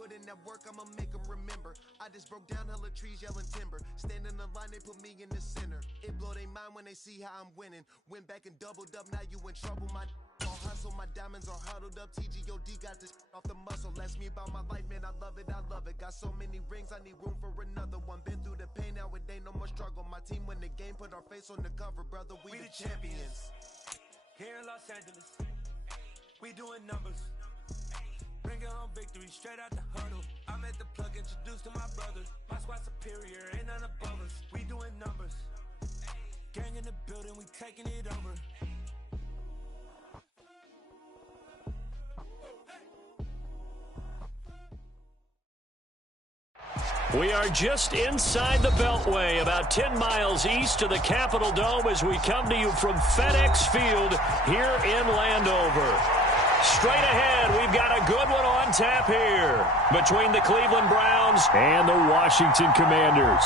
put in that work, I'ma make them remember. I just broke down hella trees, yelling timber. Stand in the line, they put me in the center. It blow their mind when they see how I'm winning. Went back and doubled up, now you in trouble. My all hustle, my diamonds are huddled up. TGOD got this off the muscle. Ask me about my life, man, I love it, I love it. Got so many rings, I need room for another one. Been through the pain, now it ain't no more struggle. My team win the game, put our face on the cover, brother, we the champions. Here in Los Angeles, we doing numbers. Bringing home victory straight out the huddle. I'm at the plug, introduced to my brothers. My squad superior, ain't none above us. We doing numbers. Gang in the building, we taking it over. We are just inside the Beltway, about 10 miles east of the Capitol Dome as we come to you from FedEx Field here in Landover. Straight ahead, we've got a good one on tap here between the Cleveland Browns and the Washington Commanders.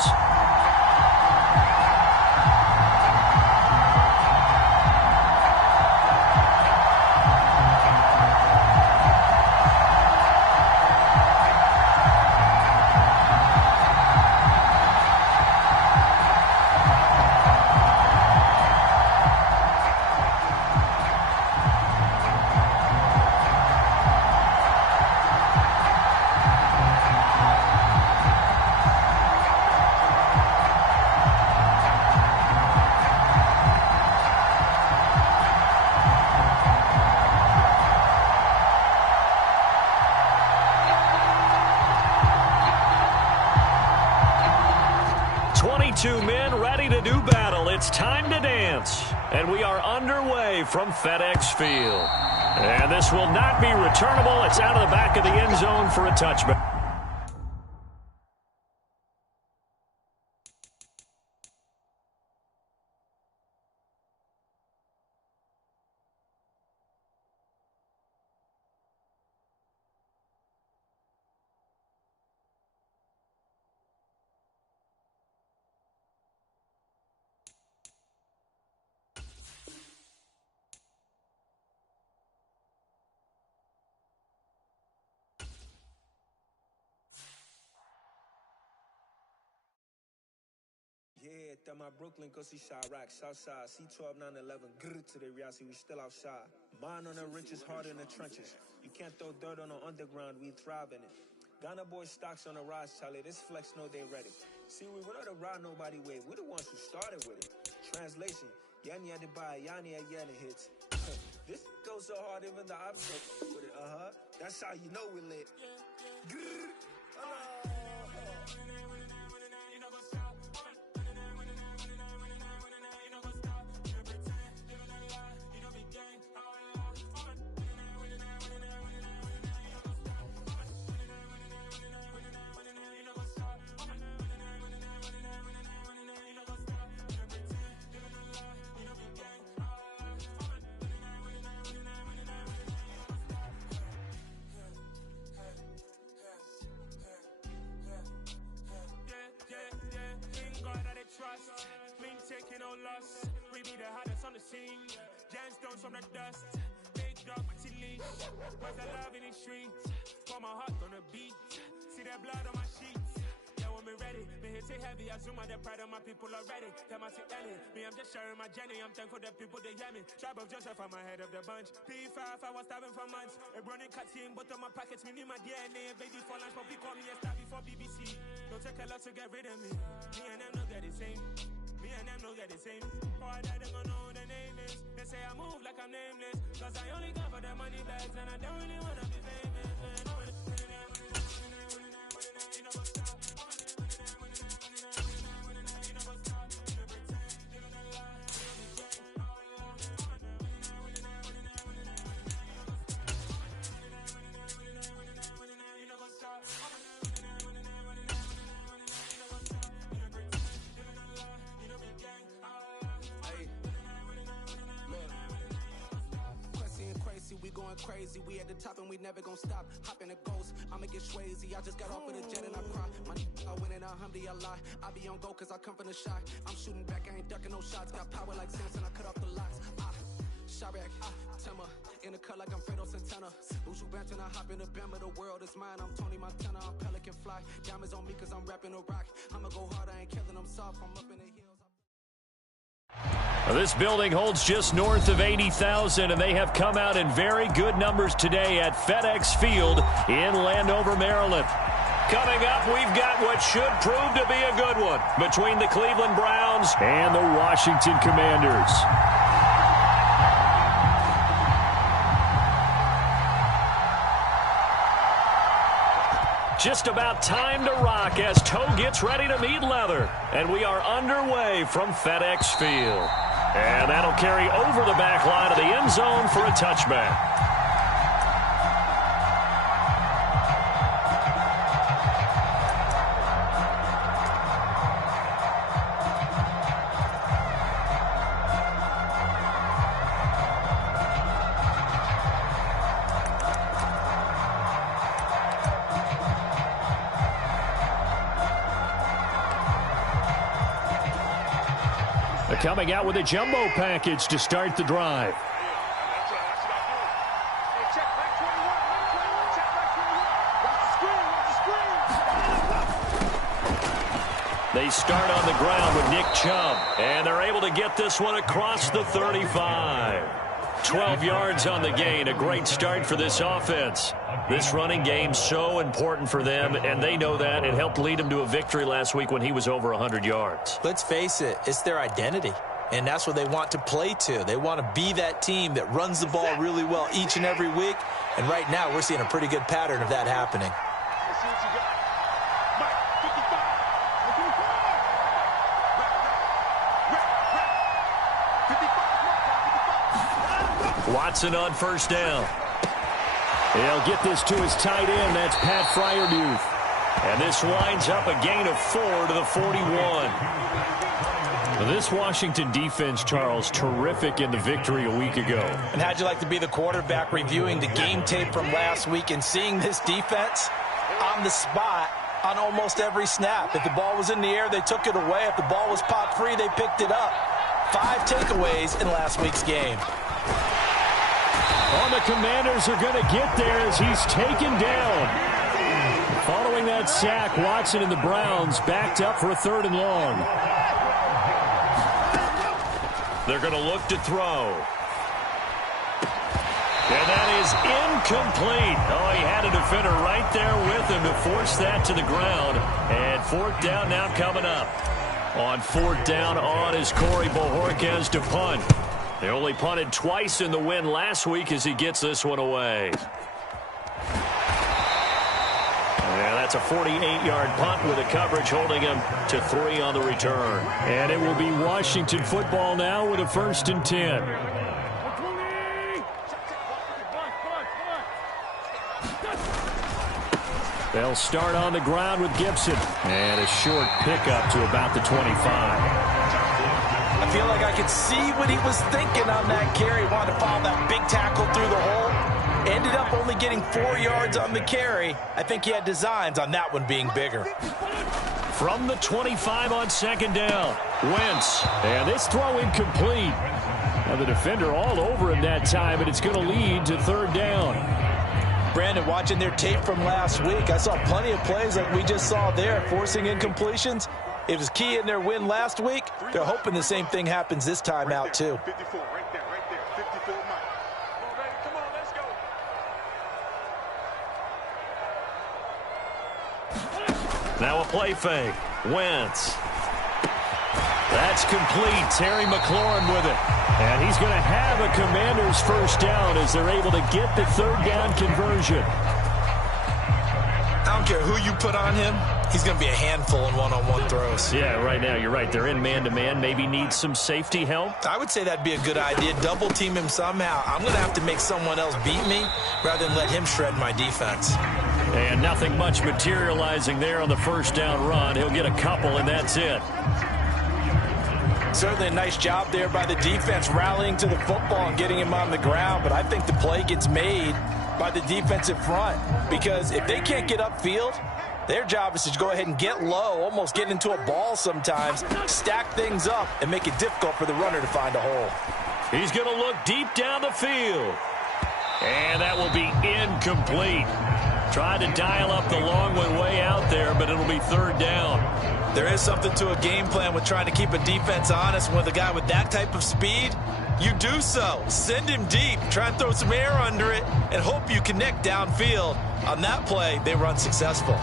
Two men ready to do battle. It's time to dance. And we are underway from FedEx Field. And this will not be returnable. It's out of the back of the end zone for a touchback. Yeah, that my Brooklyn, go see Chirac, Southside, C12, 911, grrr to the reality, we still outside. Mine on the riches, hard in the trenches. You can't throw dirt on the underground, we thrive in it. Ghana boys stocks on the rise, Charlie, this flex know they ready. See, we were not to ride nobody with, we're the ones who started with it. Translation, Yani had to buy, Yani had Yanni hits. This goes so hard, even the opposite with it, that's how you know we lit. Grrr, trust, we ain't taking no loss. We be the hottest on the scene. Gemstones from the dust. Big dog, pretty leash. Where's the love in the streets? Pour my heart on the beat. See that blood on my sheets. Yeah, when we ready, me hit it heavy. I zoom out the pride of my people already. Them I see Ellie. Me, I'm just sharing my journey. I'm thankful that people they hear me. Tribe of Joseph, I'm ahead of the bunch. P5, I was starving for months. A running cut in, but on my pockets, me need my DNA. Baby for lunch, but we call me a star before BBC. Don't take a lot to get rid of me. Me and them don't get the same. Me and them don't get the same. Or that they gonna know who the name is. They say I move like I'm nameless. Cause I only go for the money bags and I don't really wanna be famous. We going crazy, we at the top and we never gonna stop. Hop in a ghost, I'ma get swayzy. I just got off with a jet and I cry. My I win in alhamdulillah. I be on go cause I come from the shot. I'm shooting back, I ain't ducking no shots. Got power like Samson, I cut off the locks. Chirac, Timmer, in a cut like I'm Fredo Santana. Buju Banton, I hop in the Bama, the world is mine. I'm Tony Montana, I'm Pelican Fly. Diamonds on me cause I'm rapping a rock. I'ma go hard, I ain't killing them soft. I'm up in the hills. This building holds just north of 80,000, and they have come out in very good numbers today at FedEx Field in Landover, Maryland. Coming up, we've got what should prove to be a good one between the Cleveland Browns and the Washington Commanders. Just about time to rock as toe gets ready to meet leather. And we are underway from FedEx Field. And that'll carry over the back line of the end zone for a touchback. Coming out with a jumbo package to start the drive. They start on the ground with Nick Chubb, and they're able to get this one across the 35. 12 yards on the gain, a great start for this offense. This running game so important for them, and they know that. It helped lead them to a victory last week when he was over 100 yards. Let's face it, it's their identity, and that's what they want to play to. They want to be that team that runs the ball really well each and every week, and right now we're seeing a pretty good pattern of that happening. Watson on first down. He'll get this to his tight end. That's Pat Fryermuth. And this winds up a gain of 4 to the 41. This Washington defense, Charles, terrific in the victory a week ago. And how'd you like to be the quarterback reviewing the game tape from last week and seeing this defense on the spot on almost every snap? If the ball was in the air, they took it away. If the ball was popped free, they picked it up. 5 takeaways in last week's game. Oh, the Commanders are going to get there as he's taken down. Following that sack, Watson and the Browns backed up for a 3rd and long. They're going to look to throw. And that is incomplete. Oh, he had a defender right there with him to force that to the ground. And 4th down now coming up. On 4th down on is Corey Bojorquez to punt. They only punted twice in the win last week as he gets this one away. Yeah, that's a 48-yard punt with a coverage holding him to 3 on the return. And it will be Washington football now with a 1st and 10. They'll start on the ground with Gibson. And a short pickup to about the 25. I feel like I could see what he was thinking on that carry. Wanted to follow that big tackle through the hole. Ended up only getting 4 yards on the carry. I think he had designs on that one being bigger. From the 25 on 2nd down, Wentz. And this throw incomplete. Now the defender all over him that time, and it's going to lead to 3rd down. Brandon, watching their tape from last week, I saw plenty of plays like we just saw there, forcing incompletions. It was key in their win last week. They're hoping the same thing happens this time out, too. 54, right there, 54, Mike. Come on, let's go. Now a play fake. Wentz. That's complete. Terry McLaurin with it. And he's going to have a Commanders 1st down as they're able to get the 3rd down conversion. I don't care who you put on him. He's going to be a handful in one-on-one throws. Yeah, right now, you're right. They're in man-to-man. Maybe need some safety help. I would say that'd be a good idea. Double team him somehow. I'm going to have to make someone else beat me rather than let him shred my defense. And nothing much materializing there on the 1st down run. He'll get a couple, and that's it. Certainly a nice job there by the defense rallying to the football and getting him on the ground. But I think the play gets made by the defensive front, because if they can't get upfield, their job is to go ahead and get low, almost get into a ball sometimes, stack things up, and make it difficult for the runner to find a hole. He's going to look deep down the field. And that will be incomplete. Tried to dial up the long one way out there, but it'll be third down. There is something to a game plan with trying to keep a defense honest. With a guy with that type of speed, you do so. Send him deep. Try and throw some air under it and hope you connect downfield. On that play, they were unsuccessful.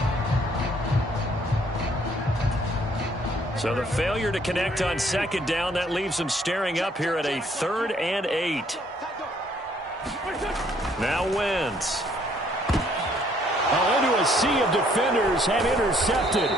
So the failure to connect on second down, that leaves them staring up here at a 3rd and 8. Now Wentz. Into a sea of defenders and intercepted.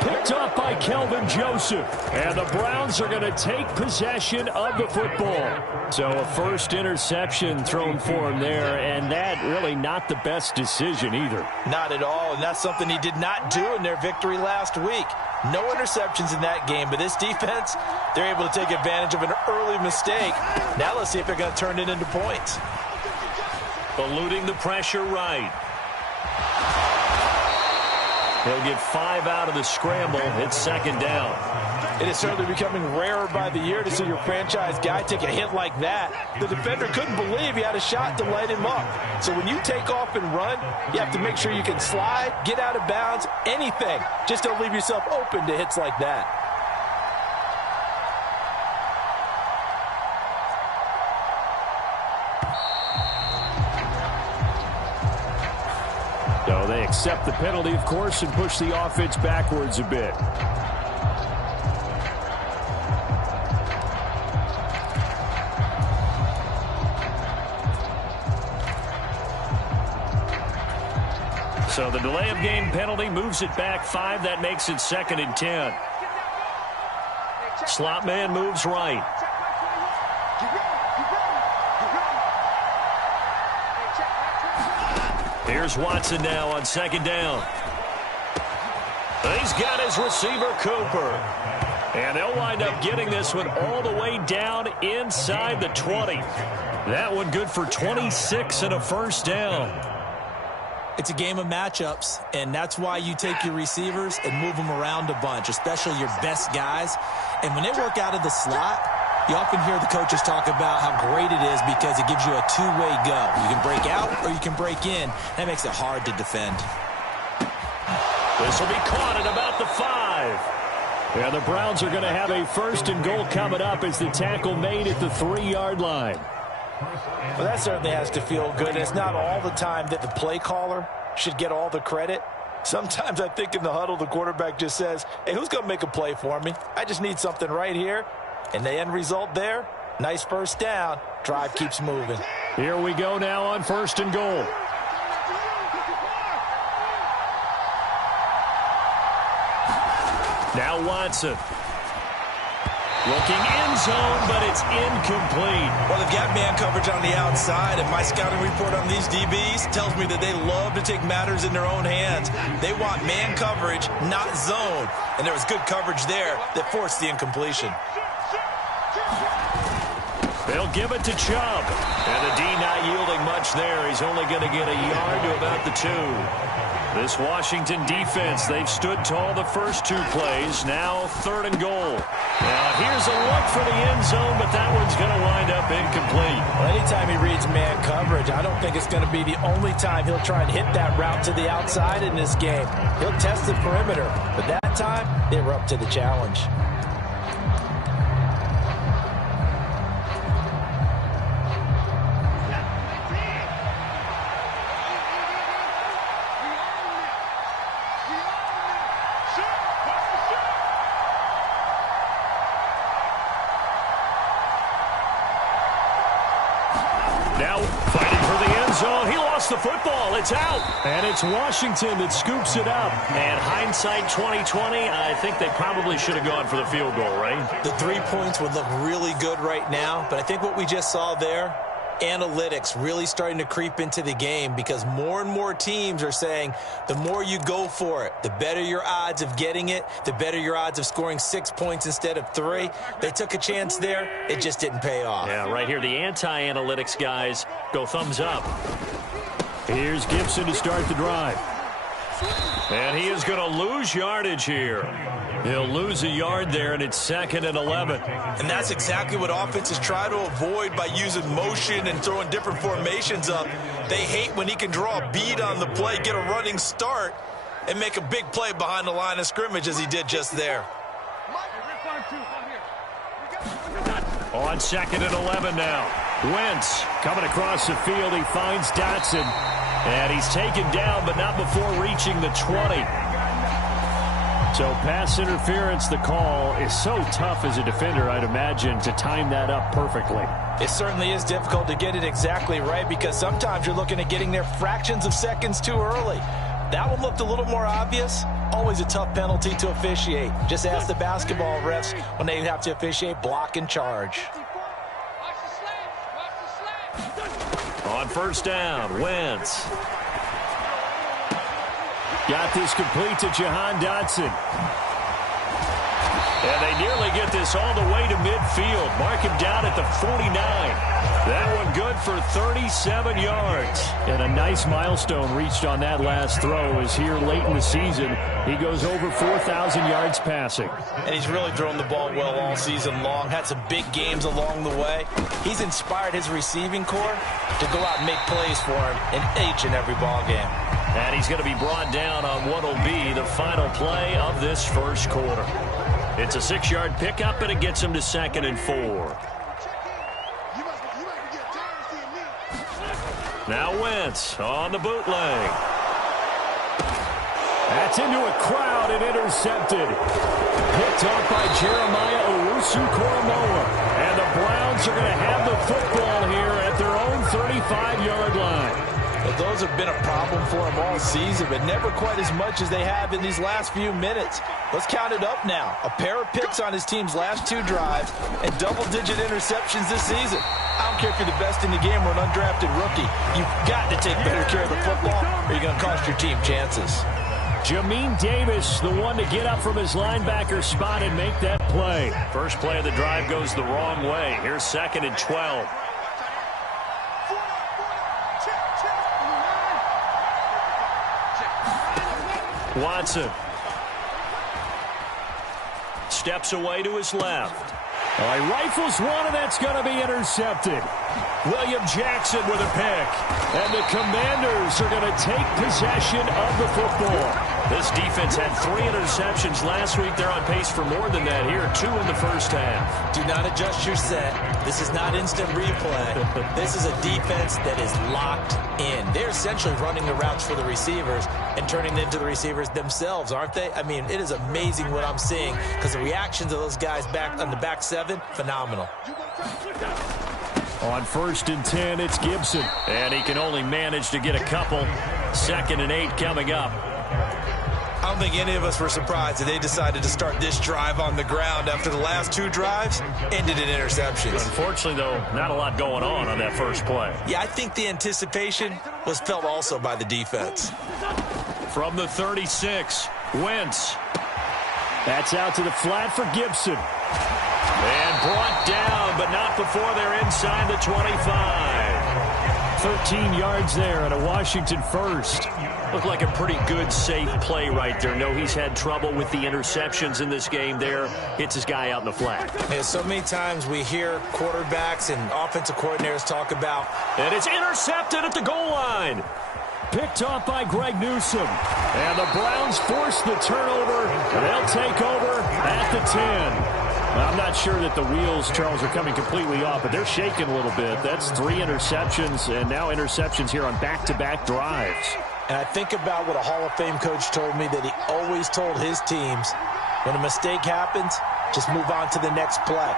Picked up by Kelvin Joseph. And the Browns are going to take possession of the football. So a first interception thrown for him there, and that really not the best decision either. Not at all, and that's something he did not do in their victory last week. No interceptions in that game, but this defense, they're able to take advantage of an early mistake. Now let's see if they're going to turn it into points. Eluding the pressure right. He'll get 5 out of the scramble. It's second down. It is certainly becoming rarer by the year to see your franchise guy take a hit like that. The defender couldn't believe he had a shot to light him up. So when you take off and run, you have to make sure you can slide, get out of bounds, anything. Just don't leave yourself open to hits like that. So they accept the penalty, of course, and push the offense backwards a bit. So the delay of game penalty moves it back 5. That makes it 2nd and 10. Slot man moves right. Here's Watson now on second down. He's got his receiver, Cooper. And they'll wind up getting this one all the way down inside the 20. That one good for 26 and a first down. It's a game of matchups, and that's why you take your receivers and move them around a bunch, especially your best guys. And when they work out of the slot, you often hear the coaches talk about how great it is because it gives you a two-way go. You can break out or you can break in. That makes it hard to defend. This will be caught at about the 5. Yeah, the Browns are going to have a 1st and goal coming up as the tackle made at the 3-yard line. Well, that certainly has to feel good. It's not all the time that the play caller should get all the credit. Sometimes I think in the huddle, the quarterback just says, hey, who's going to make a play for me? I just need something right here. And the end result there, nice first down. Drive keeps moving. Here we go now on 1st and goal. Now Watson. Looking end zone, but it's incomplete. Well, they've got man coverage on the outside, and my scouting report on these DBs tells me that they love to take matters in their own hands. They want man coverage, not zone. And there was good coverage there that forced the incompletion. They'll give it to Chubb. And the D not yielding much there. He's only going to get a yard to about the 2. This Washington defense, they've stood tall the first 2 plays. Now 3rd and goal. Now here's a look for the end zone, but that one's going to wind up incomplete. Well, anytime he reads man coverage, I don't think it's going to be the only time he'll try and hit that route to the outside in this game. He'll test the perimeter, but that time they were up to the challenge. Now fighting for the end zone. He lost the football. It's out. And it's Washington that scoops it up. And hindsight 2020, I think they probably should have gone for the field goal, right? The 3 points would look really good right now, but I think what we just saw there, analytics really starting to creep into the game because more and more teams are saying the more you go for it, the better your odds of getting it, the better your odds of scoring 6 points instead of 3. They took a chance there. It just didn't pay off. Yeah, right here, the anti-analytics guys go thumbs up. Here's Gibson to start the drive. And he is going to lose yardage here. He'll lose a yard there, and it's 2nd and 11. And that's exactly what offenses try to avoid by using motion and throwing different formations up. They hate when he can draw a bead on the play, get a running start, and make a big play behind the line of scrimmage as he did just there. On 2nd and 11 now. Wentz coming across the field. He finds Dotson. And he's taken down, but not before reaching the 20. So pass interference, the call is so tough as a defender, I'd imagine, to time that up perfectly. It certainly is difficult to get it exactly right because sometimes you're looking at getting there fractions of seconds too early. That one looked a little more obvious. Always a tough penalty to officiate. Just ask the basketball refs when they have to officiate block and charge. On 1st down, Wentz. Got this complete to Jahan Dotson. And they nearly get this all the way to midfield. Mark him down at the 49. That one good for 37 yards. And a nice milestone reached on that last throw as here late in the season, he goes over 4,000 yards passing. And he's really thrown the ball well all season long. Had some big games along the way. He's inspired his receiving corps to go out and make plays for him in each and every ball game. And he's going to be brought down on what will be the final play of this first quarter. It's a 6-yard pickup, and it gets him to 2nd and 4. Now Wentz on the bootleg. That's into a crowd and intercepted. Picked up by Jeremiah Owusu-Koramoah. And the Browns are going to have the football here at their own 35-yard line. Well, those have been a problem for him all season, but never quite as much as they have in these last few minutes. Let's count it up now. A pair of picks on his team's last 2 drives and double-digit interceptions this season. I don't care if you're the best in the game or an undrafted rookie. You've got to take better care of the football or you're going to cost your team chances. Jamin Davis, the one to get up from his linebacker spot and make that play. First play of the drive goes the wrong way. Here's 2nd and 12. Watson steps away to his left. He rifles one, and that's going to be intercepted. William Jackson with a pick. And the Commanders are going to take possession of the football. This defense had 3 interceptions last week. They're on pace for more than that here. 2 in the first half. Do not adjust your set. This is not instant replay. This is a defense that is locked in. They're essentially running the routes for the receivers and turning them into the receivers themselves, aren't they? I mean, it is amazing what I'm seeing because the reactions of those guys back on the back 7, phenomenal. On 1st and 10, it's Gibson. And he can only manage to get a couple. 2nd and 8 coming up. I don't think any of us were surprised that they decided to start this drive on the ground after the last 2 drives ended in interceptions. Unfortunately, though, not a lot going on that first play. Yeah, I think the anticipation was felt also by the defense. From the 36, Wentz. That's out to the flat for Gibson. And brought down, but not before they're inside the 25. 13 yards there and a Washington first. Looked like a pretty good, safe play right there. No, he's had trouble with the interceptions in this game there. Hits his guy out in the flat. Yeah, so many times we hear quarterbacks and offensive coordinators talk about. And it's intercepted at the goal line. Picked off by Greg Newsome. And the Browns force the turnover. And they'll take over at the 10. I'm not sure that the wheels, Charles, are coming completely off, but they're shaking a little bit. That's 3 interceptions, and now interceptions here on back-to-back drives. And I think about what a Hall of Fame coach told me that he always told his teams, when a mistake happens, just move on to the next play.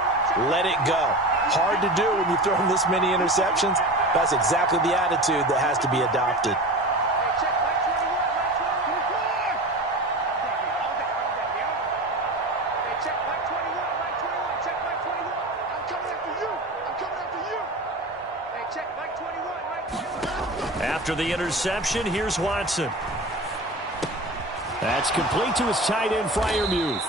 Let it go. Hard to do when you throw this many interceptions. That's exactly the attitude that has to be adopted. After the interception, here's Watson. That's complete to his tight end, Freiermuth.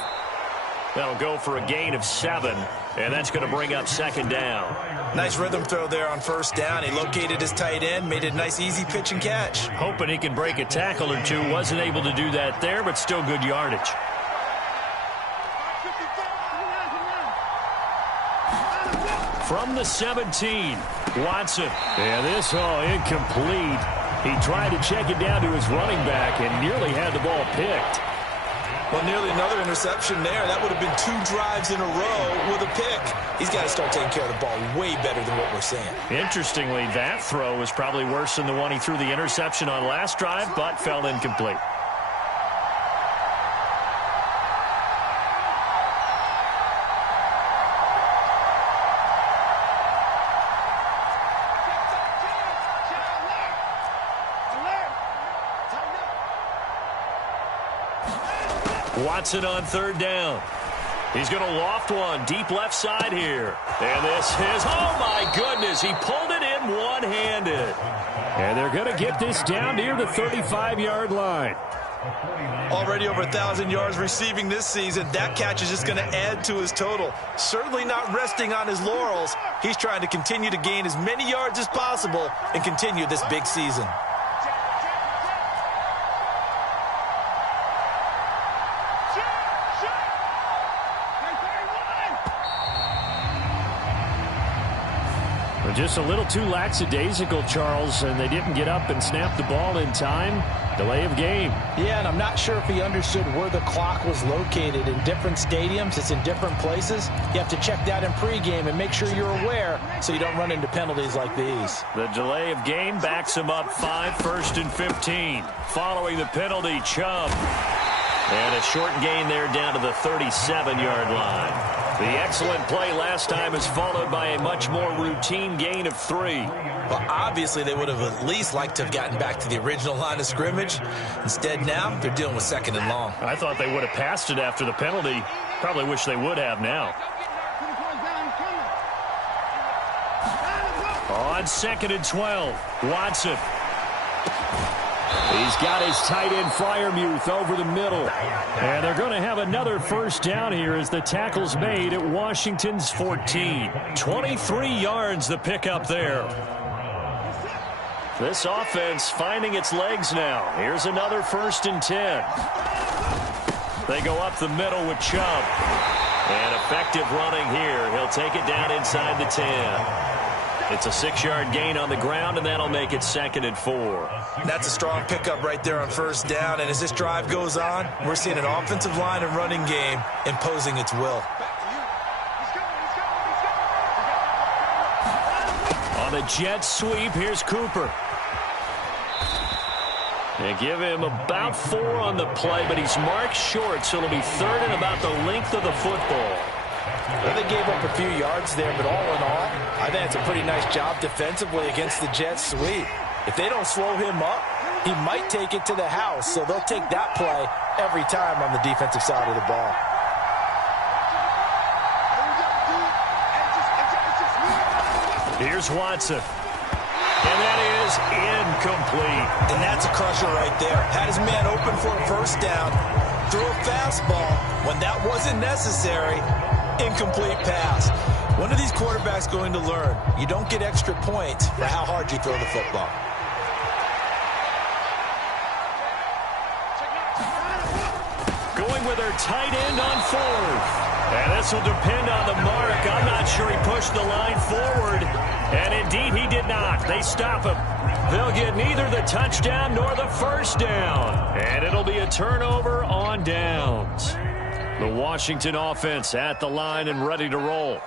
That'll go for a gain of 7. And that's going to bring up second down. Nice rhythm throw there on first down. He located his tight end, made it a nice easy pitch and catch. Hoping he can break a tackle or two. Wasn't able to do that there, but still good yardage. From the 17, Watson. And this, incomplete. He tried to check it down to his running back and nearly had the ball picked. Well, nearly another interception there. That would have been 2 drives in a row with a pick. He's got to start taking care of the ball way better than what we're seeing. Interestingly, that throw was probably worse than the one he threw the interception on last drive, but fell incomplete. Watson on third down. He's going to loft one deep left side here. And this is, oh my goodness, he pulled it in one-handed. And they're going to get this down near the 35-yard line. Already over 1,000 yards receiving this season. That catch is just going to add to his total. Certainly not resting on his laurels. He's trying to continue to gain as many yards as possible and continue this big season. Just a little too lackadaisical, Charles, and they didn't get up and snap the ball in time. Delay of game. Yeah, and I'm not sure if he understood where the clock was located. In different stadiums, it's in different places. You have to check that in pregame and make sure you're aware so you don't run into penalties like these. The delay of game backs him up 5, 1st and 15. Following the penalty, Chubb. And a short gain there down to the 37-yard line. The excellent play last time is followed by a much more routine gain of 3. Well, obviously they would have at least liked to have gotten back to the original line of scrimmage. Instead now, they're dealing with 2nd and long. I thought they would have passed it after the penalty. Probably wish they would have now. On 2nd and 12, Watson. He's got his tight end Fryermuth over the middle. And they're going to have another first down here as the tackle's made at Washington's 14. 23 yards the pickup there. This offense finding its legs now. Here's another 1st and 10. They go up the middle with Chubb. And effective running here. He'll take it down inside the 10. It's a 6-yard gain on the ground, and that'll make it 2nd and 4. That's a strong pickup right there on first down. And as this drive goes on, we're seeing an offensive line and running game imposing its will. On the jet sweep, here's Cooper. They give him about 4 on the play, but he's marked short, so it'll be 3rd and about the length of the football. Well, they gave up a few yards there, but all in all, I think it's a pretty nice job defensively against the jet sweep. If they don't slow him up, he might take it to the house, so they'll take that play every time on the defensive side of the ball. Here's Watson. And that is incomplete. And that's a crusher right there. Had his man open for a first down, threw a fastball when that wasn't necessary. Incomplete pass. When are these quarterbacks going to learn? You don't get extra points for how hard you throw the football. Going with her tight end on 4th. And this will depend on the mark. I'm not sure he pushed the line forward. And indeed he did not. They stop him. They'll get neither the touchdown nor the first down. And it'll be a turnover on downs. The Washington offense at the line and ready to roll.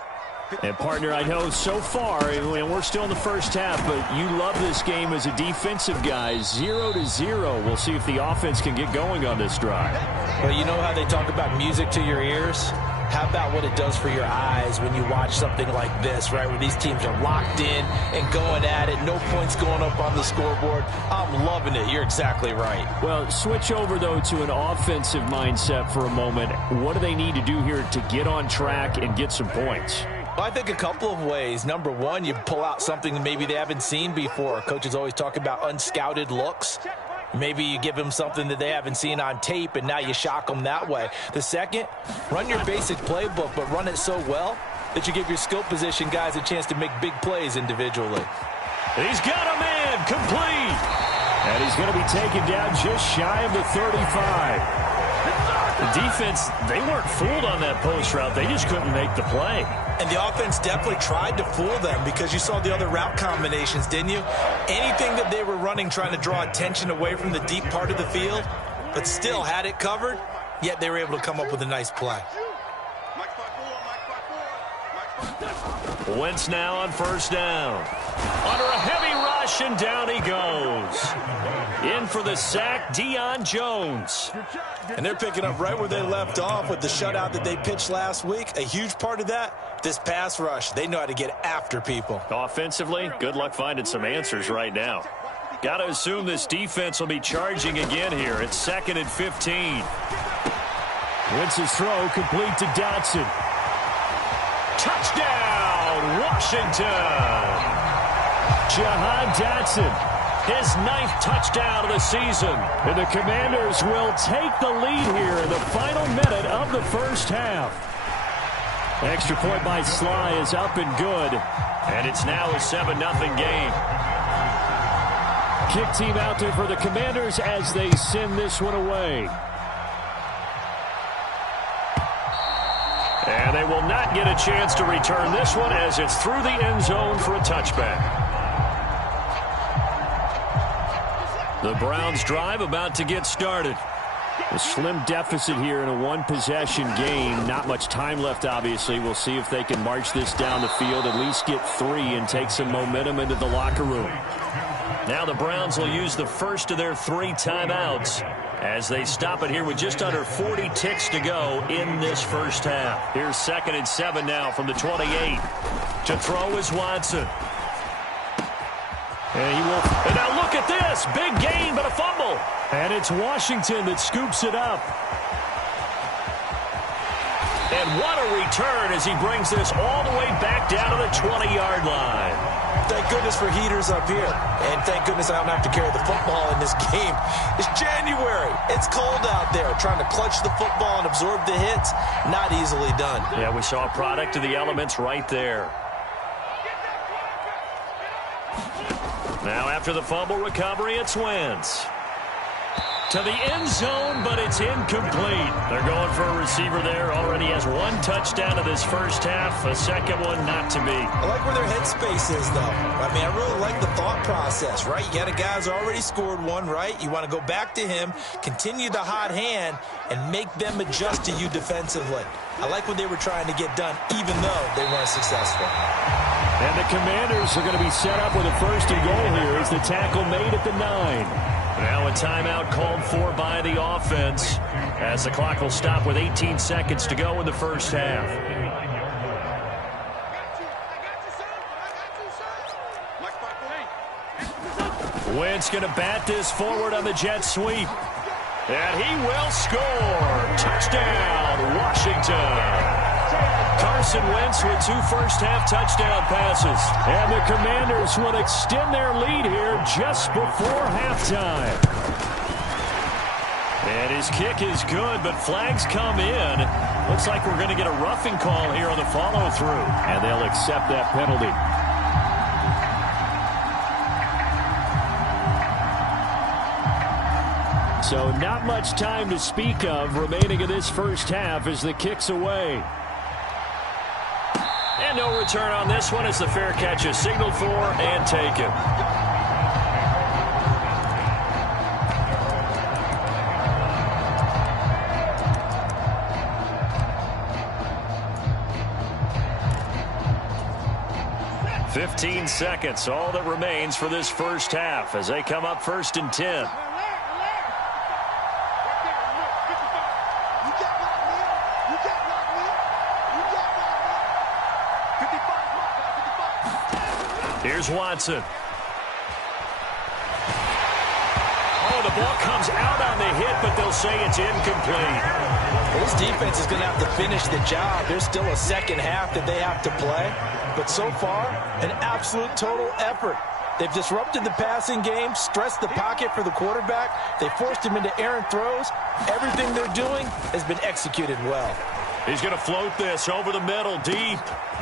And, partner, I know so far, and we're still in the first half, but you love this game as a defensive guy. 0-0. We'll see if the offense can get going on this drive. Well, you know how they talk about music to your ears? How about what it does for your eyes when you watch something like this, right, where these teams are locked in and going at it, no points going up on the scoreboard? I'm loving it. You're exactly right. Well, switch over, though, to an offensive mindset for a moment. What do they need to do here to get on track and get some points? Well, I think a couple of ways. Number one, you pull out something that maybe they haven't seen before. Coaches always talk about unscouted looks. Maybe you give them something that they haven't seen on tape, and now you shock them that way. The second, run your basic playbook, but run it so well that you give your skill position guys a chance to make big plays individually. He's got a man complete. And he's going to be taken down just shy of the 35. The defense, they weren't fooled on that post route. They just couldn't make the play. And the offense definitely tried to fool them because you saw the other route combinations, didn't you? Anything that they were running trying to draw attention away from the deep part of the field, but still had it covered, yet they were able to come up with a nice play. Wentz now on first down. Under a heavy rush, and down he goes. In for the sack, Deion Jones. And they're picking up right where they left off with the shutout that they pitched last week. A huge part of that, this pass rush. They know how to get after people. Offensively, good luck finding some answers right now. Got to assume this defense will be charging again here. It's 2nd and 15. Wentz's throw complete to Dotson. Touchdown, Washington. Jahan Dotson, his 9th touchdown of the season. And the Commanders will take the lead here in the final minute of the first half. Extra point by Sly is up and good. And it's now a 7-0 game. Kick team out there for the Commanders as they send this one away. And they will not get a chance to return this one as it's through the end zone for a touchback. The Browns drive about to get started. A slim deficit here in a one-possession game. Not much time left, obviously. We'll see if they can march this down the field, at least get 3 and take some momentum into the locker room. Now the Browns will use the first of their 3 timeouts as they stop it here with just under 40 ticks to go in this first half. Here's 2nd and 7 now from the 28. To throw is Watson. And now look at this. Big gain, but a fumble. And it's Washington that scoops it up. And what a return as he brings this all the way back down to the 20-yard line. Thank goodness for heaters up here. And thank goodness I don't have to carry the football in this game. It's January. It's cold out there. Trying to clutch the football and absorb the hits, not easily done. Yeah, we saw a product of the elements right there. Now after the fumble recovery, it's Wentz. To the end zone, but it's incomplete. They're going for a receiver there. Already has 1 touchdown of this first half. A second one not to be. I like where their headspace is, though. I mean, I really like the thought process, right? You got a guy who's already scored 1, right? You want to go back to him, continue the hot hand, and make them adjust to you defensively. I like what they were trying to get done, even though they weren't successful. And the Commanders are going to be set up with a 1st and goal here as the tackle made at the 9. Now a timeout called for by the offense as the clock will stop with 18 seconds to go in the first half. Wentz going to bat this forward on the jet sweep. And he will score. Touchdown, Washington. Carson Wentz with 2 first-half touchdown passes. And the Commanders will extend their lead here just before halftime. And his kick is good, but flags come in. Looks like we're going to get a roughing call here on the follow-through. And they'll accept that penalty. So not much time to speak of remaining in this first half as the kick's away. And no return on this one as the fair catch is signaled for and taken. "15 seconds, all that remains for this first half as they come up 1st and 10. Here's Watson. Oh, the ball comes out on the hit, but they'll say it's incomplete. This defense is going to have to finish the job. There's still a second half that they have to play. But so far, an absolute total effort. They've disrupted the passing game, stressed the pocket for the quarterback. They forced him into errant throws. Everything they're doing has been executed well. He's going to float this over the middle, deep.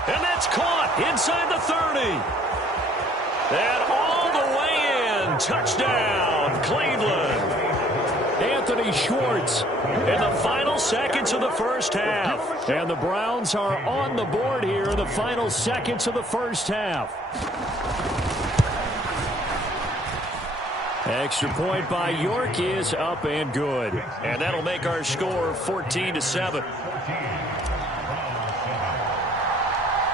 And that's caught inside the 30. And all the way in. Touchdown, Cleveland. Anthony Schwartz in the final seconds of the first half. And the Browns are on the board here in the final seconds of the first half. Extra point by York is up and good. And that'll make our score 14-7.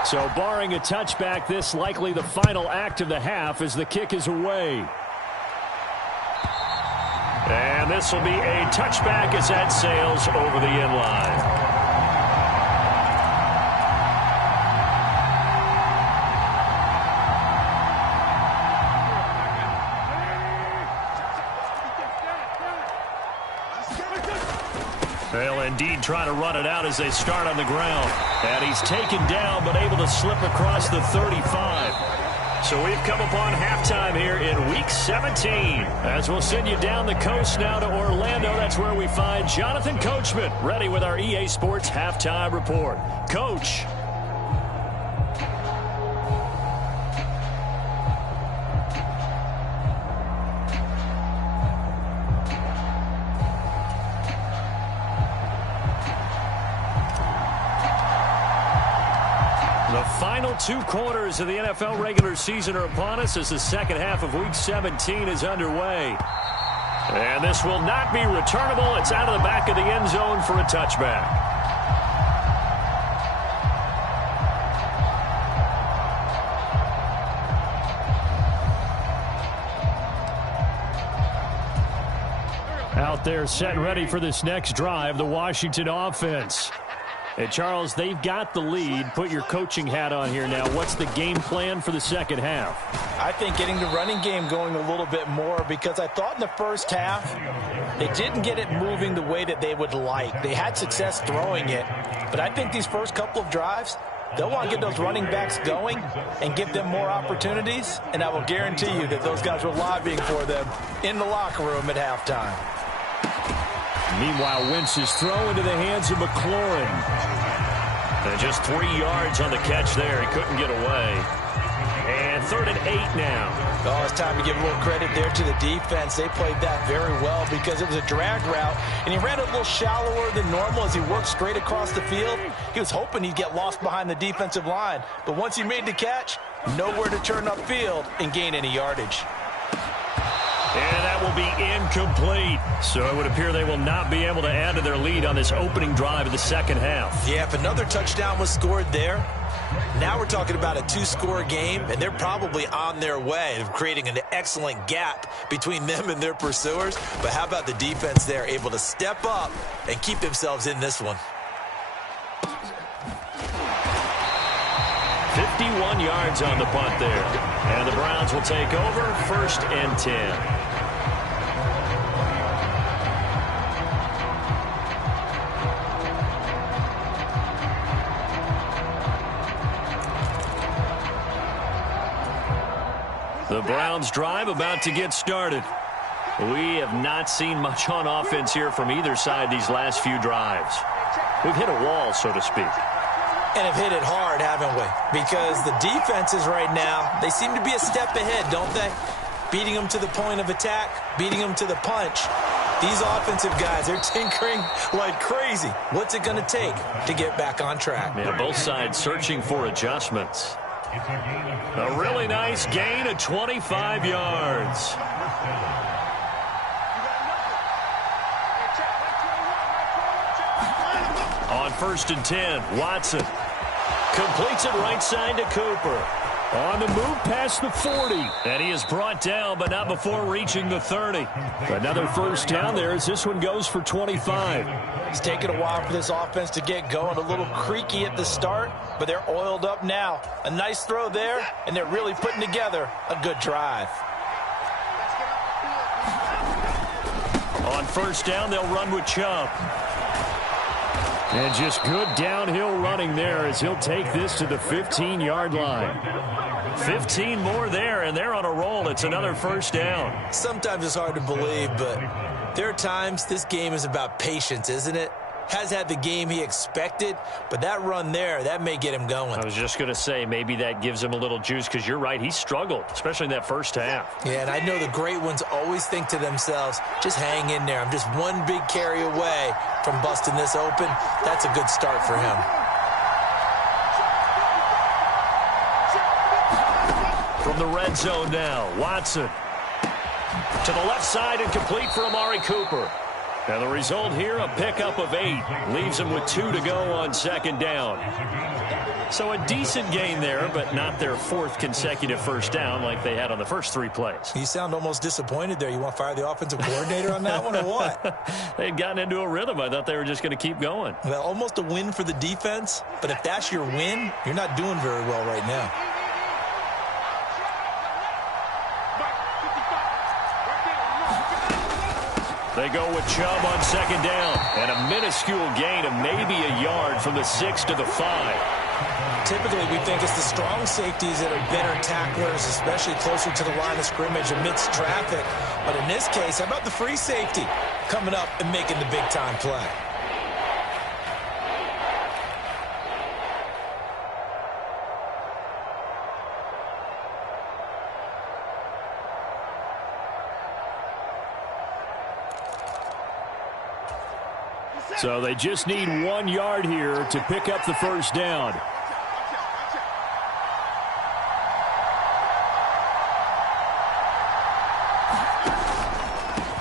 So barring a touchback, this likely the final act of the half as the kick is away. And this will be a touchback as that sails over the end line. They'll indeed try to run it out as they start on the ground. And he's taken down but able to slip across the 35. So we've come upon halftime here in Week 17. As we'll send you down the coast now to Orlando. That's where we find Jonathan Coachman ready with our EA Sports Halftime Report. Coach. The final 2 quarters of the NFL regular season are upon us as the second half of Week 17 is underway. And this will not be returnable. It's out of the back of the end zone for a touchback. Out there set and ready for this next drive, the Washington offense. And, Charles, they've got the lead. Put your coaching hat on here now. What's the game plan for the second half? I think getting the running game going a little bit more because I thought in the first half they didn't get it moving the way that they would like. They had success throwing it. But I think these first couple of drives, they'll want to get those running backs going and give them more opportunities. And I will guarantee you that those guys were lobbying for them in the locker room at halftime. Meanwhile, Wentz's throw into the hands of McLaurin. And just 3 yards on the catch there. He couldn't get away. And 3rd and 8 now. Oh, it's time to give a little credit there to the defense. They played that very well because it was a drag route. And he ran a little shallower than normal as he worked straight across the field. He was hoping he'd get lost behind the defensive line. But once he made the catch, nowhere to turn upfield and gain any yardage. And that will be incomplete. So it would appear they will not be able to add to their lead on this opening drive of the second half. Yeah, if another touchdown was scored there, now we're talking about a 2-score game, and they're probably on their way of creating an excellent gap between them and their pursuers. But how about the defense there, able to step up and keep themselves in this one? 51 yards on the punt there. And the Browns will take over 1st and 10. The Browns drive about to get started. We have not seen much on offense here from either side these last few drives. We've hit a wall, so to speak. And have hit it hard, haven't we? Because the defenses right now, they seem to be a step ahead, don't they? Beating them to the point of attack, beating them to the punch. These offensive guys, they're tinkering like crazy. What's it going to take to get back on track? Yeah, both sides searching for adjustments. A really nice gain of 25 yards. On 1st and 10, Watson completes it right side to Cooper. On the move past the 40. And he is brought down, but not before reaching the 30. Another first down there as this one goes for 25. It's taken a while for this offense to get going. A little creaky at the start, but they're oiled up now. A nice throw there, and they're really putting together a good drive. On 1st down, they'll run with Chubb. And just good downhill running there as he'll take this to the 15-yard line. 15 more there, and they're on a roll. It's another first down. Sometimes it's hard to believe, but there are times this game is about patience, isn't it? has had the game he expected, but that run there, that may get him going. I was just going to say, maybe that gives him a little juice, because you're right, he struggled, especially in that first half. Yeah, and I know the great ones always think to themselves, just hang in there. I'm just one big carry away from busting this open. That's a good start for him. From the red zone now, Watson. To the left side and complete for Amari Cooper. And the result here, a pickup of 8. Leaves him with 2 to go on second down. So a decent gain there, but not their 4th consecutive first down like they had on the first 3 plays. You sound almost disappointed there. You want to fire the offensive coordinator on that one or what? They'd gotten into a rhythm. I thought they were just going to keep going. Well, almost a win for the defense, but if that's your win, you're not doing very well right now. They go with Chubb on second down. And a minuscule gain of maybe a yard from the 6 to the 5. Typically, we think it's the strong safeties that are better tacklers, especially closer to the line of scrimmage amidst traffic. But in this case, how about the free safety coming up and making the big-time play? So they just need 1 yard here to pick up the first down.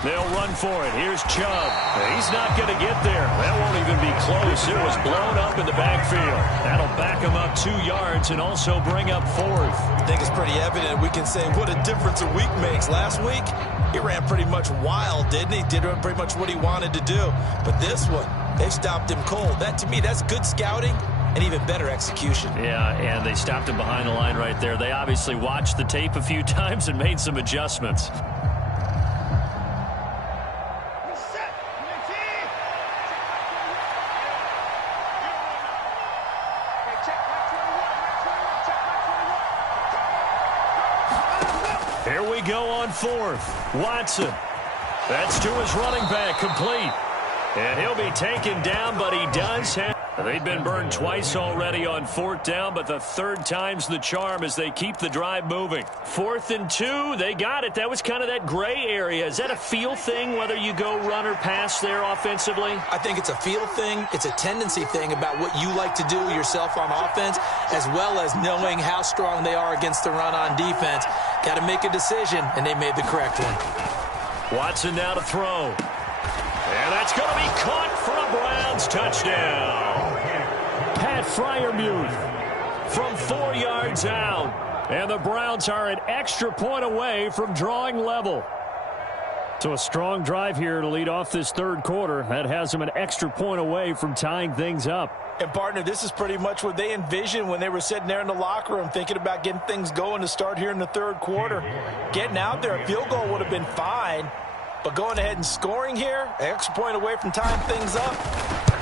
They'll run for it. Here's Chubb. He's not going to get there. That won't even be close. It was blown up in the backfield. That'll back him up 2 yards and also bring up 4th. I think it's pretty evident. We can say what a difference a week makes. Last week, he ran pretty much wild, didn't he? Did pretty much what he wanted to do. But this one, they stopped him cold. That, to me, that's good scouting and even better execution. Yeah, and they stopped him behind the line right there. They obviously watched the tape a few times and made some adjustments. Here we go on 4th. Watson. That's to his running back, complete. And he'll be taken down, but he does have... They've been burned twice already on 4th down, but the 3rd time's the charm as they keep the drive moving. 4th and 2, they got it. That was kind of that gray area. Is that a feel thing, whether you go run or pass there offensively? I think it's a feel thing. It's a tendency thing about what you like to do yourself on offense, as well as knowing how strong they are against the run on defense. Got to make a decision, and they made the correct one. Watson now to throw. And that's going to be caught for a Browns touchdown. Pat Freiermuth From 4 yards out. And the Browns are an extra point away from drawing level. So a strong drive here to lead off this 3rd quarter. That has them an extra point away from tying things up. And, partner, this is pretty much what they envisioned when they were sitting there in the locker room thinking about getting things going to start here in the 3rd quarter. Getting out there, a field goal would have been fine. But going ahead and scoring here, an extra point away from tying things up,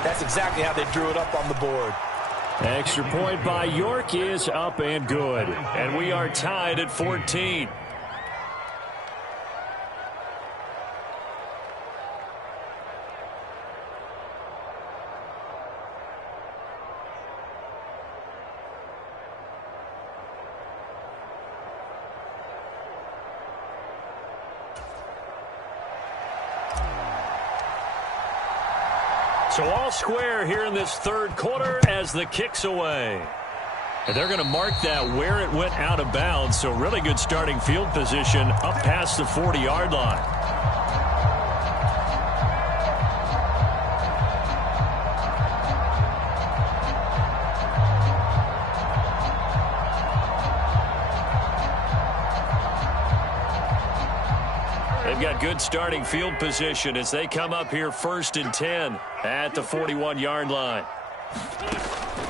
that's exactly how they drew it up on the board. Extra point by York is up and good. And we are tied at 14. So all square here in this 3rd quarter as the kick's away. And they're going to mark that where it went out of bounds. So really good starting field position up past the 40-yard line. They've got good starting field position as they come up here 1st and 10 at the 41-yard line.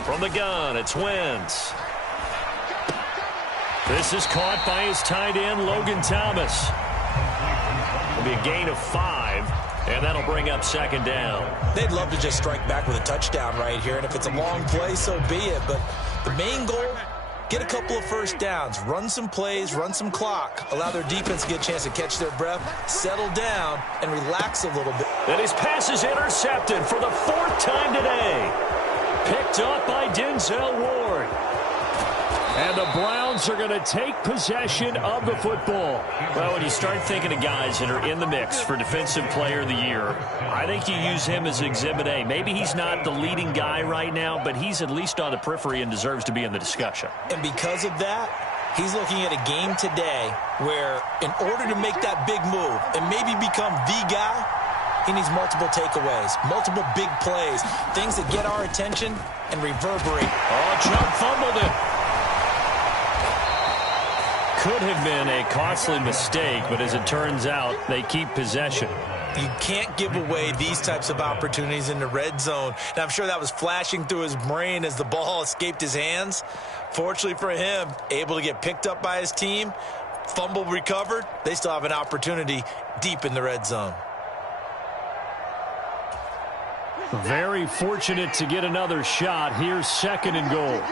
From the gun, it's Wentz. This is caught by his tight end, Logan Thomas. It'll be a gain of 5, and that'll bring up 2nd down. They'd love to just strike back with a touchdown right here, and if it's a long play, so be it. But the main goal, get a couple of first downs, run some plays, run some clock, allow their defense to get a chance to catch their breath, settle down, and relax a little bit. And his pass is intercepted for the 4th time today. Picked up by Denzel Ward. And the Browns are going to take possession of the football. Well, when you start thinking of guys that are in the mix for Defensive Player of the Year, I think you use him as Exhibit A. Maybe he's not the leading guy right now, but he's at least on the periphery and deserves to be in the discussion. And because of that, he's looking at a game today where in order to make that big move and maybe become the guy, he needs multiple takeaways, multiple big plays, things that get our attention and reverberate. Oh, Chubb fumbled it. Could have been a costly mistake, but as it turns out, they keep possession. You can't give away these types of opportunities in the red zone. And I'm sure that was flashing through his brain as the ball escaped his hands. Fortunately for him, able to get picked up by his team, fumble recovered. They still have an opportunity deep in the red zone. Very fortunate to get another shot. Here's 2nd and goal.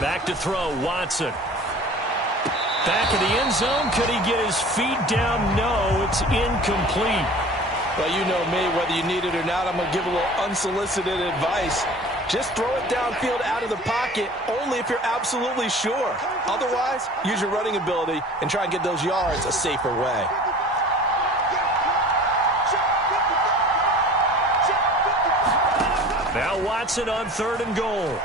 Back to throw, Watson. Back in the end zone. Could he get his feet down? No, it's incomplete. Well, you know me, whether you need it or not, I'm going to give a little unsolicited advice. Just throw it downfield out of the pocket only if you're absolutely sure. Otherwise, use your running ability and try and get those yards a safer way. Now Watson on 3rd and goal.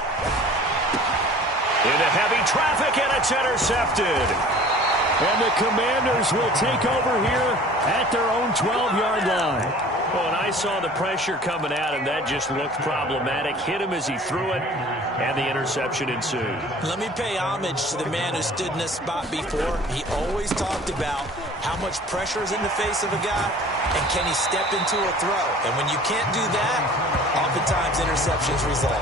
Into heavy traffic, and it's intercepted. And the Commanders will take over here at their own 12-yard line. Well, and I saw the pressure coming at him. That just looked problematic. Hit him as he threw it, and the interception ensued. Let me pay homage to the man who stood in this spot before. He always talked about how much pressure is in the face of a guy, and can he step into a throw. And when you can't do that, oftentimes interceptions result.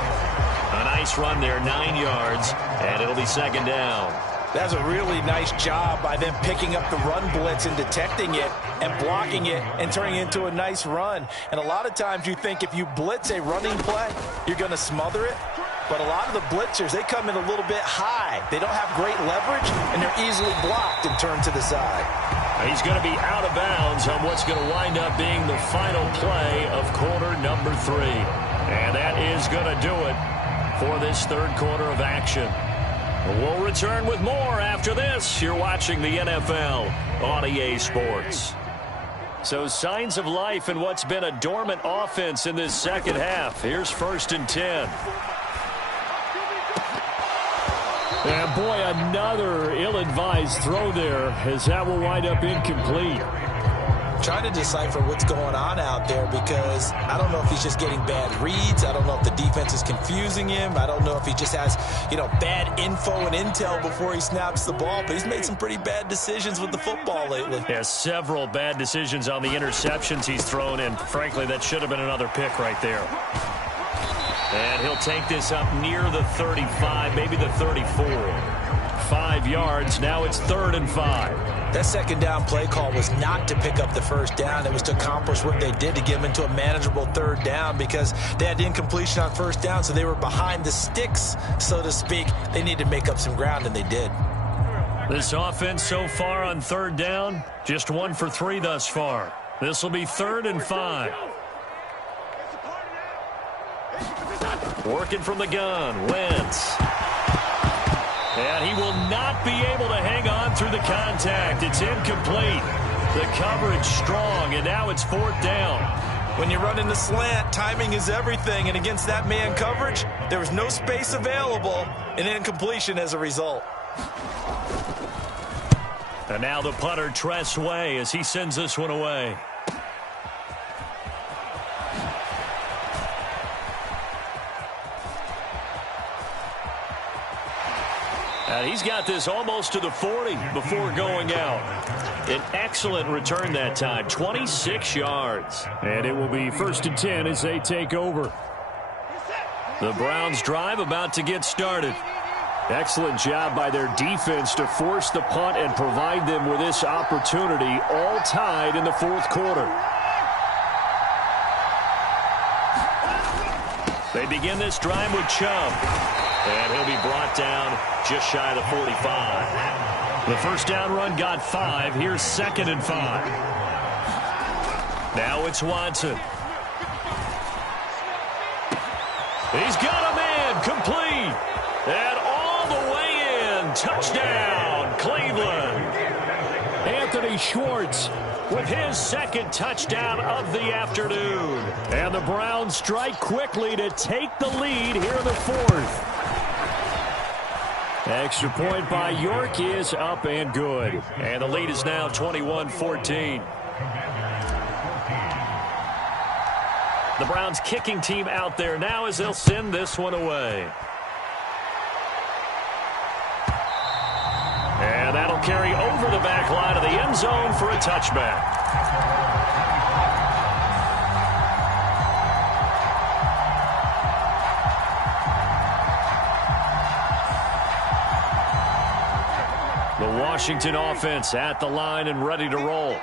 A nice run there, 9 yards, and it'll be 2nd down. That's a really nice job by them picking up the run blitz and detecting it and blocking it and turning it into a nice run. And a lot of times you think if you blitz a running play, you're going to smother it. But a lot of the blitzers, they come in a little bit high. They don't have great leverage, and they're easily blocked and turned to the side. He's going to be out of bounds on what's going to wind up being the final play of quarter number 3. And that is going to do it for this 3rd quarter of action. We'll return with more after this. You're watching the NFL on EA Sports. So signs of life in what's been a dormant offense in this 2nd half. Here's 1st and 10. And boy, another ill-advised throw there, as that will wind up incomplete. Trying to decipher what's going on out there, because I don't know if he's just getting bad reads. I don't know if the defense is confusing him. I don't know if he just has, bad info and intel before he snaps the ball. But he's made some pretty bad decisions with the football lately. Yeah, several bad decisions on the interceptions he's thrown, and frankly, that should have been another pick right there. And he'll take this up near the 35, maybe the 34. 5 yards. Now it's 3rd and 5. That 2nd down play call was not to pick up the 1st down. It was to accomplish what they did to get them into a manageable 3rd down, because they had incompletion on 1st down, so they were behind the sticks, so to speak. They needed to make up some ground, and they did. This offense so far on 3rd down, just 1 for 3 thus far. This will be 3rd and 5. Working from the gun, Wentz. And he will not be able to hang on through the contact. It's incomplete. The coverage strong, and now it's 4th down. When you run in the slant, timing is everything, and against that man coverage, there was no space available, and incompletion as a result. And now the punter, Tress Way, as he sends this one away. And he's got this almost to the 40 before going out. An excellent return that time, 26 yards. And it will be 1st and 10 as they take over. The Browns drive about to get started. Excellent job by their defense to force the punt and provide them with this opportunity, all tied in the 4th quarter. begin this drive with Chubb. And he'll be brought down just shy of the 45. The first down run got 5. Here's 2nd and 5. Now it's Watson. He's got a man, complete. And all the way in. Touchdown, Cleveland. Anthony Schwartz with his 2nd touchdown of the afternoon. And the Browns strike quickly to take the lead here in the 4th. Extra point by York is up and good. And the lead is now 21-14. The Browns kicking team out there now as they'll send this one away. And that'll carry over the back line of the end zone for a touchback. The Washington offense at the line and ready to roll.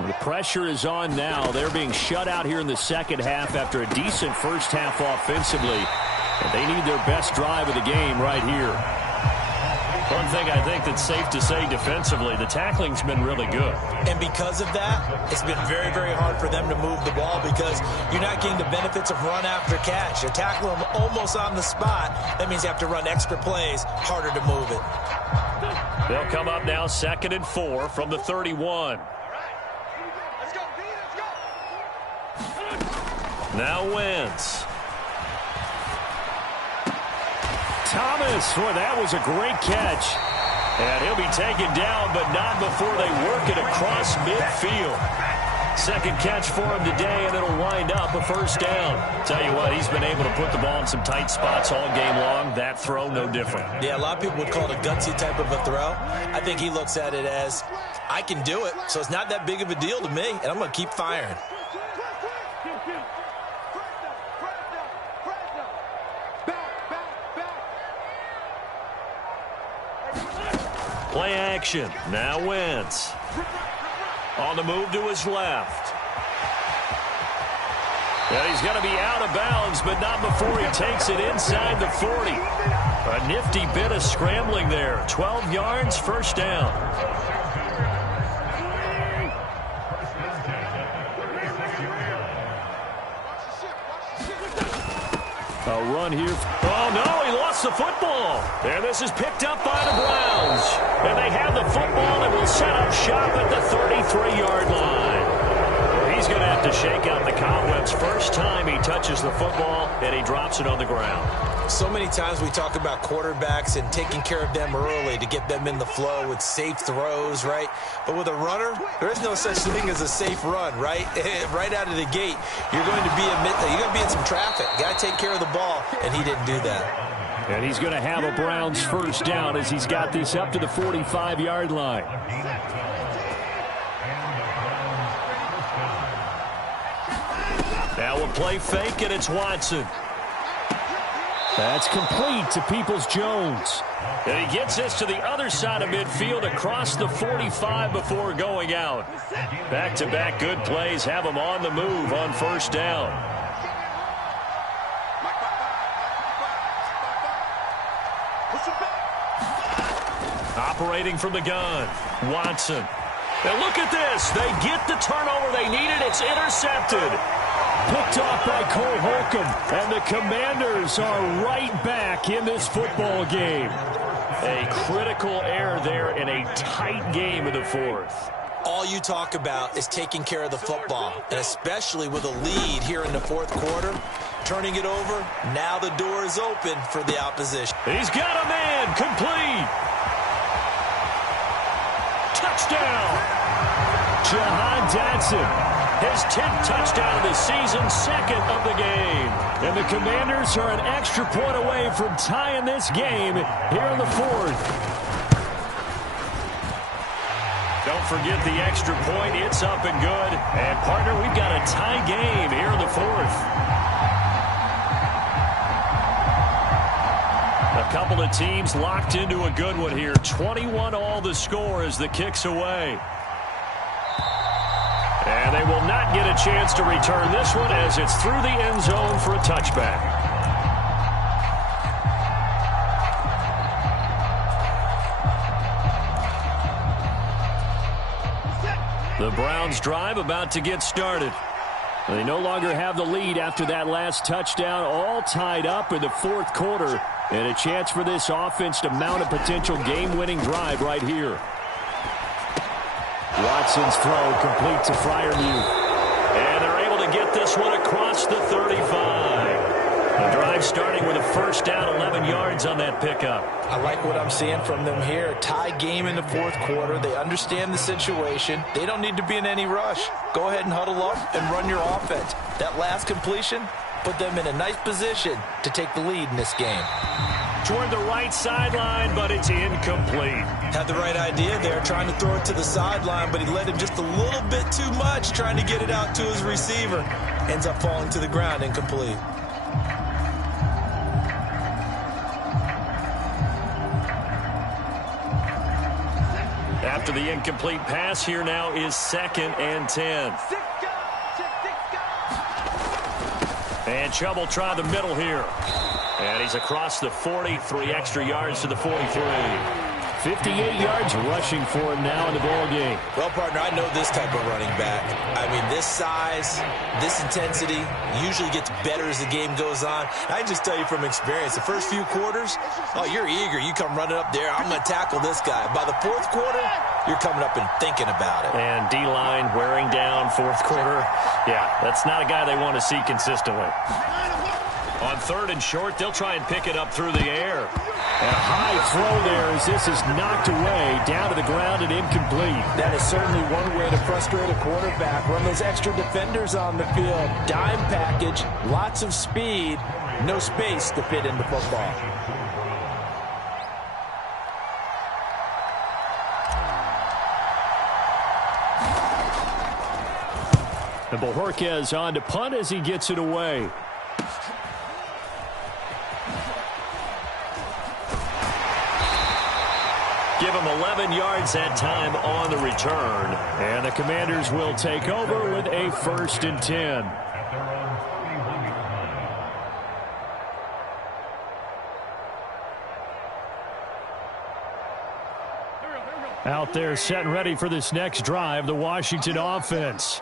The pressure is on now. They're being shut out here in the second half after a decent first half offensively. And they need their best drive of the game right here. One thing I think that's safe to say defensively, the tackling's been really good. And because of that, it's been very, very hard for them to move the ball because you're not getting the benefits of run after catch. You're tackling them almost on the spot. That means you have to run extra plays, harder to move it. They'll come up now 2nd and 4 from the 31. Now Wentz. Thomas, boy, that was a great catch. And he'll be taken down, but not before they work it across midfield. 2nd catch for him today, and it'll wind up a first down. Tell you what, he's been able to put the ball in some tight spots all game long. That throw, no different. Yeah, a lot of people would call it a gutsy type of a throw. I think he looks at it as, I can do it, so it's not that big of a deal to me, and I'm going to keep firing. Play action. Now Wentz. On the move to his left. And he's going to be out of bounds, but not before he takes it inside the 40. A nifty bit of scrambling there. 12 yards, first down. A run here. Oh, no, he lost the football. And this is picked up by the Browns. And they have the football and will set up shop at the 33-yard line. Well, he's going to have to shake out the cobwebs first time he touches the football, and he drops it on the ground. So many times we talk about quarterbacks and taking care of them early to get them in the flow with safe throws, right? But with a runner, there is no such thing as a safe run, right? Right out of the gate, you're going to be in some traffic. Got to take care of the ball, and he didn't do that. And he's going to have a Browns first down as he's got this up to the 45-yard line. Now a play fake, and it's Watson. That's complete to Peoples-Jones. And he gets this to the other side of midfield across the 45 before going out. Back-to-back good plays have him on the move on first down. Operating from the gun, Watson. And look at this. They get the turnover they needed. It's intercepted. Picked off by Cole Holcomb. And the Commanders are right back in this football game. A critical error there in a tight game in the fourth. All you talk about is taking care of the football, and especially with a lead here in the fourth quarter, turning it over, now the door is open for the opposition. He's got a man, complete. Touchdown. Jahan Dotson. His 10th touchdown of the season, 2nd of the game. And the Commanders are an extra point away from tying this game here in the fourth. Don't forget the extra point. It's up and good. And, partner, we've got a tie game here in the fourth. A couple of teams locked into a good one here. 21-all the score as the kick's away. And they will not get a chance to return this one as it's through the end zone for a touchback. The Browns drive about to get started. They no longer have the lead after that last touchdown, all tied up in the fourth quarter, and a chance for this offense to mount a potential game-winning drive right here. Watson's throw complete to Freiermuth. And they're able to get this one across the 35. The drive starting with a first down, 11 yards on that pickup. I like what I'm seeing from them here. Tie game in the fourth quarter. They understand the situation. They don't need to be in any rush. Go ahead and huddle up and run your offense. That last completion put them in a nice position to take the lead in this game. Toward the right sideline, but it's incomplete. Had the right idea there, trying to throw it to the sideline, but he led him just a little bit too much, trying to get it out to his receiver. Ends up falling to the ground, incomplete. After the incomplete pass, here now is 2nd and 10. And Chubb will try the middle here. And he's across the 40, 3 extra yards to the 43. 58 yards rushing for him now in the ball game. Well, partner, I know this type of running back. I mean, this size, this intensity usually gets better as the game goes on. I just tell you from experience, the first few quarters, oh, you're eager. You come running up there, I'm going to tackle this guy. By the fourth quarter, you're coming up and thinking about it. And D-line wearing down fourth quarter. Yeah, that's not a guy they want to see consistently. On 3rd and short, they'll try and pick it up through the air. And a high throw there as this is knocked away, down to the ground and incomplete. That is certainly one way to frustrate a quarterback. Run those extra defenders on the field. Dime package, lots of speed, no space to fit into football. And Bojorquez on to punt as he gets it away. Give him 11 yards that time on the return. And the Commanders will take over with a 1st and 10. Out there set and ready for this next drive, the Washington offense.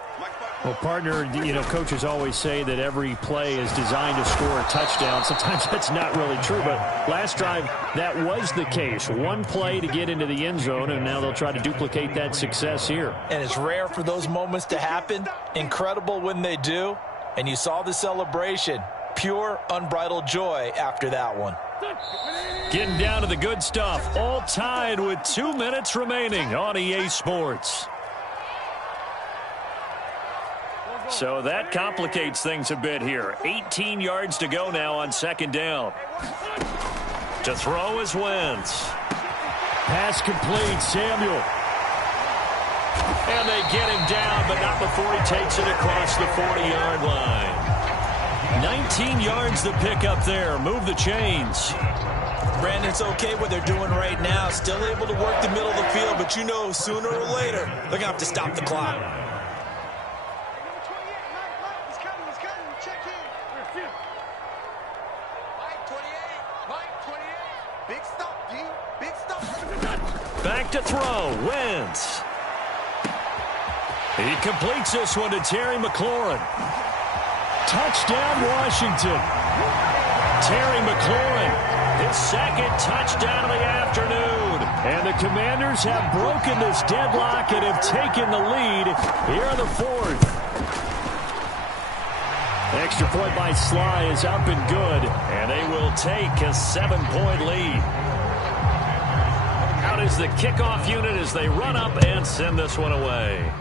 Well, partner, you know, coaches always say that every play is designed to score a touchdown. Sometimes that's not really true, but last drive, that was the case. One play to get into the end zone, and now they'll try to duplicate that success here. And it's rare for those moments to happen. Incredible when they do. And you saw the celebration. Pure, unbridled joy after that one. Getting down to the good stuff. All tied with 2 minutes remaining on EA Sports. So that complicates things a bit here. 18 yards to go now on 2nd down. To throw is Wentz. Pass complete, Samuel. And they get him down, but not before he takes it across the 40-yard line. 19 yards to pick up there. Move the chains. Brandon, it's okay what they're doing right now. Still able to work the middle of the field, but you know sooner or later they're going to have to stop the clock. Back to throw, Wentz. He completes this one to Terry McLaurin. Touchdown, Washington. Terry McLaurin, his 2nd touchdown of the afternoon. And the Commanders have broken this deadlock and have taken the lead here in the 4th. Extra point by Sly is up and good. And they will take a 7-point lead. Out is the kickoff unit as they run up and send this one away.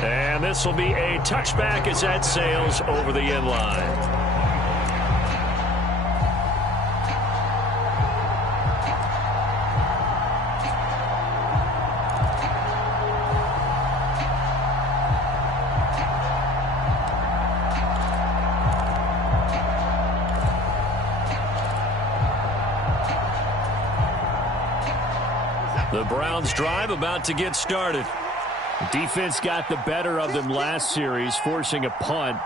And this will be a touchback as that sails over the end line. The Browns drive about to get started. Defense got the better of them last series, forcing a punt.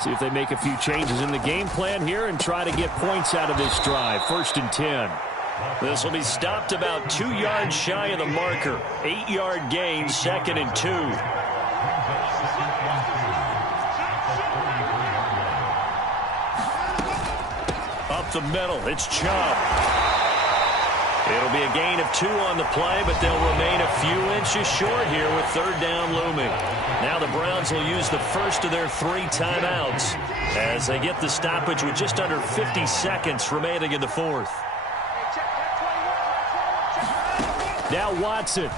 See if they make a few changes in the game plan here and try to get points out of this drive. 1st and 10. This will be stopped about 2 yards shy of the marker. 8-yard gain, 2nd and 2. Up the middle, it's Chubb. It'll be a gain of 2 on the play, but they'll remain a few inches short here with 3rd down looming. Now the Browns will use the first of their 3 timeouts as they get the stoppage with just under 50 seconds remaining in the 4th. Now Watson.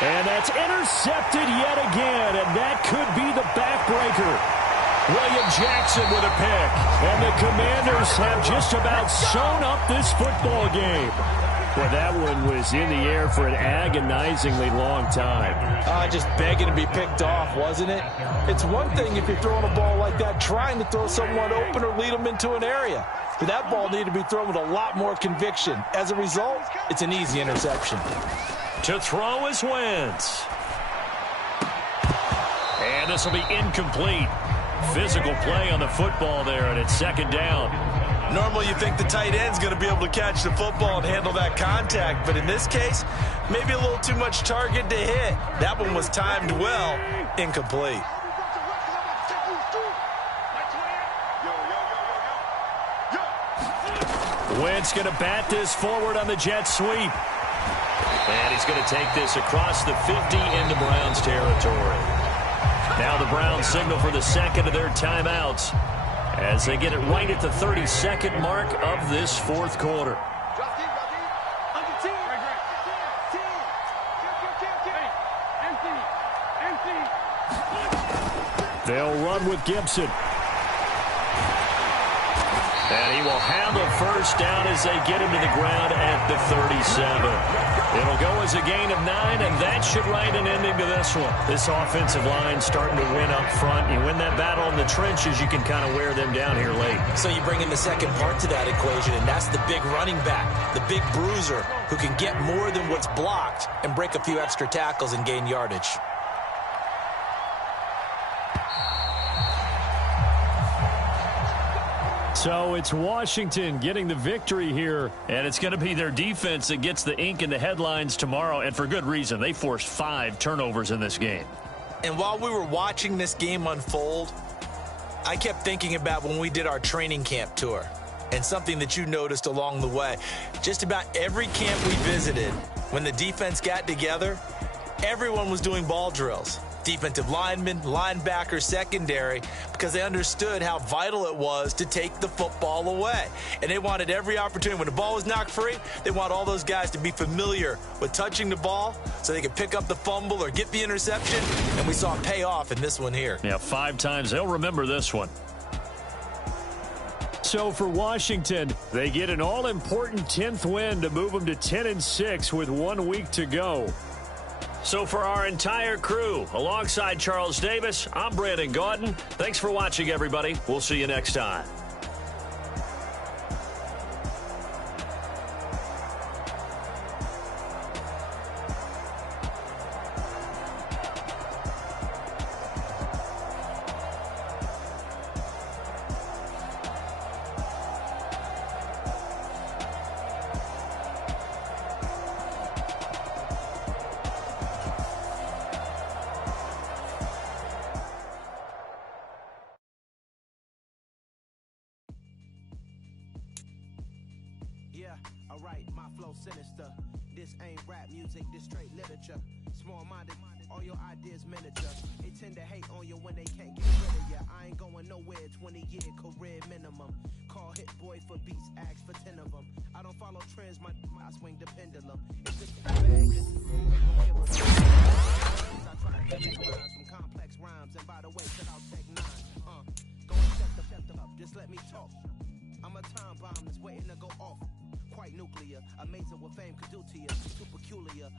And that's intercepted yet again, and that could be the backbreaker. William Jackson with a pick. And the Commanders have just about sewn up this football game. Well, that one was in the air for an agonizingly long time. Just begging to be picked off, wasn't it? It's one thing if you're throwing a ball like that, trying to throw someone open or lead them into an area. But that ball needed to be thrown with a lot more conviction. As a result, it's an easy interception. To throw is Wentz. And this will be incomplete. Physical play on the football there, and it's 2nd down. Normally you think the tight end's going to be able to catch the football and handle that contact, but in this case, maybe a little too much target to hit. That one was timed well, incomplete. Wentz going to bat this forward on the jet sweep. And he's going to take this across the 50 into Browns territory. Now the Browns signal for the 2nd of their timeouts as they get it right at the 32nd mark of this 4th quarter. They'll run with Gibson. And he will have a first down as they get him to the ground at the 37. It'll go as a gain of 9, and that should write an ending to this one. This offensive line starting to win up front. You win that battle in the trenches, you can kind of wear them down here late. So you bring in the second part to that equation, and that's the big running back, the big bruiser, who can get more than what's blocked and break a few extra tackles and gain yardage. So it's Washington getting the victory here, and it's going to be their defense that gets the ink in the headlines tomorrow, and for good reason. They forced 5 turnovers in this game. And while we were watching this game unfold, I kept thinking about when we did our training camp tour and something that you noticed along the way. Just about every camp we visited, when the defense got together, everyone was doing ball drills. Defensive linemen, linebackers, secondary, because they understood how vital it was to take the football away. And they wanted every opportunity. When the ball was knocked free, they want all those guys to be familiar with touching the ball so they could pick up the fumble or get the interception. And we saw it pay off in this one here. Yeah, 5 times. They'll remember this one. So for Washington, they get an all-important 10th win to move them to 10-6 with 1 week to go. So for our entire crew, alongside Charles Davis, I'm Brandon Gaudin. Thanks for watching, everybody. We'll see you next time. Alright, my flow sinister. This ain't rap music, this straight literature. Small-minded, all your ideas miniature. They tend to hate on you when they can't get rid of you. I ain't going nowhere, 20-year career minimum. Call Hit Boy for beats, ask for 10 of them. I don't follow trends, I swing the pendulum. It's just a bag, I try to connect lines from complex rhymes. And by the way, check out Tech 9. Go and shut the up, just let me talk. I'm a time bomb that's waiting to go off. Quite nuclear, amazing what fame could do to you. Too peculiar,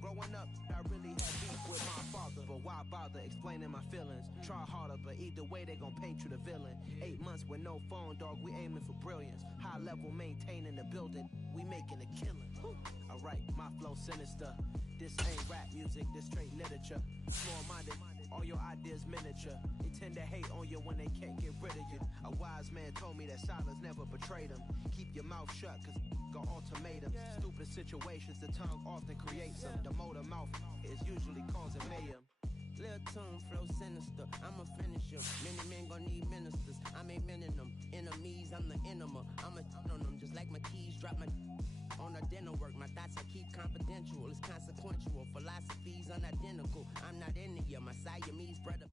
growing up, I really had beef with my father. But why bother explaining my feelings? Try harder, but either way they gon' paint you the villain. 8 months with no phone, dog, we aiming for brilliance. High level maintaining the building, we making a killing. Alright, my flow sinister. This ain't rap music, this straight literature. Small-minded, all your ideas miniature. They tend to hate on you when they can't get rid of you. A wise man told me that silence never betrayed him. Keep your mouth shut, cause got ultimatums. Stupid situations, the tongue often creates them. The motor mouth is usually causing mayhem. Lil' tune, flow sinister, I'ma finish him. Many men gon' need ministers, I ain't meaning them. Enemies, I'm the enema, I'ma on them. Just like my keys, drop my on the dinner work. My thoughts I keep confidential, it's consequential. Philosophies unidentical, I'm not into you. My Siamese brother